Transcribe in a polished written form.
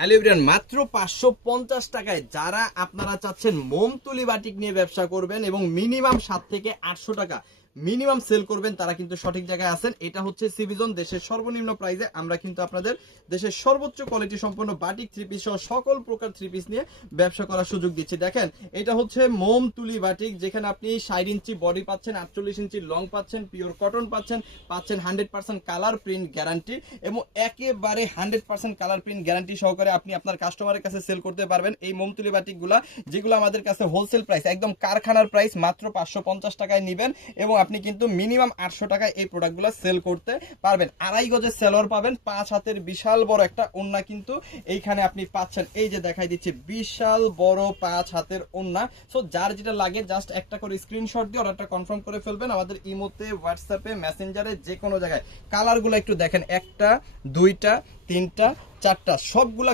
Hello everyone, মাত্র 550 টাকায় যারা আপনারা চাচ্ছেন মোম তুলি বাটিক নিয়ে ব্যবসা করবেন এবং মিনিমাম 7 থেকে 800 টাকা মিনিমাম সেল করবেন, তারা কিন্তু সঠিক জায়গায় আছেন। এটা হচ্ছে সিভিজন, দেশের সর্বনিম্ন প্রাইসে আমরা কিন্তু আপনাদের দেশের সর্বোচ্চ কোয়ালিটি সম্পন্ন বাটিক থ্রি পিস সহ সকল প্রকার থ্রি পিস নিয়ে ব্যবসা করার সুযোগ দিচ্ছি। দেখেন, এটা হচ্ছে মোম তুলি বাটিক, যেখানে আপনি 60 ইঞ্চি বডি পাচ্ছেন, 48 ইঞ্চি লং পাচ্ছেন, পিওর কটন পাচ্ছেন 100% কালার প্রিন্ট গ্যারান্টি এবং একেবারে 100% কালার প্রিন্ট গ্যারান্টি সহকারে আপনি আপনার কাস্টমারের কাছে সেল করতে পারবেন এই মোম তুলি বাটিকগুলা, যেগুলো আমাদের কাছে হোলসেল প্রাইস একদম কারখানার প্রাইস মাত্র 550 টাকায় নেবেন এবং আপনি কিন্তু মিনিমাম 800 টাকায় এই প্রোডাক্টগুলো সেল করতে পারবেন। আড়াই গজের সেলর পাবেন, 5 হাতের বিশাল বড় একটা ওন্না কিন্তু এইখানে আপনি পাচ্ছেন। এই যে দেখাই দিচ্ছি, বিশাল বড় 5 হাতের ওন্না। সো যার যেটা লাগে জাস্ট একটা করে স্ক্রিনশট দিয়ে অর্ডারটা কনফার্ম করে ফেলবেন আমাদের ইমোতে, হোয়াটসঅ্যাপে, মেসেঞ্জারে, যে কোনো জায়গায়। কালারগুলো একটু দেখেন, একটা, দুইটা, তিনটা, চারটা, সবগুলা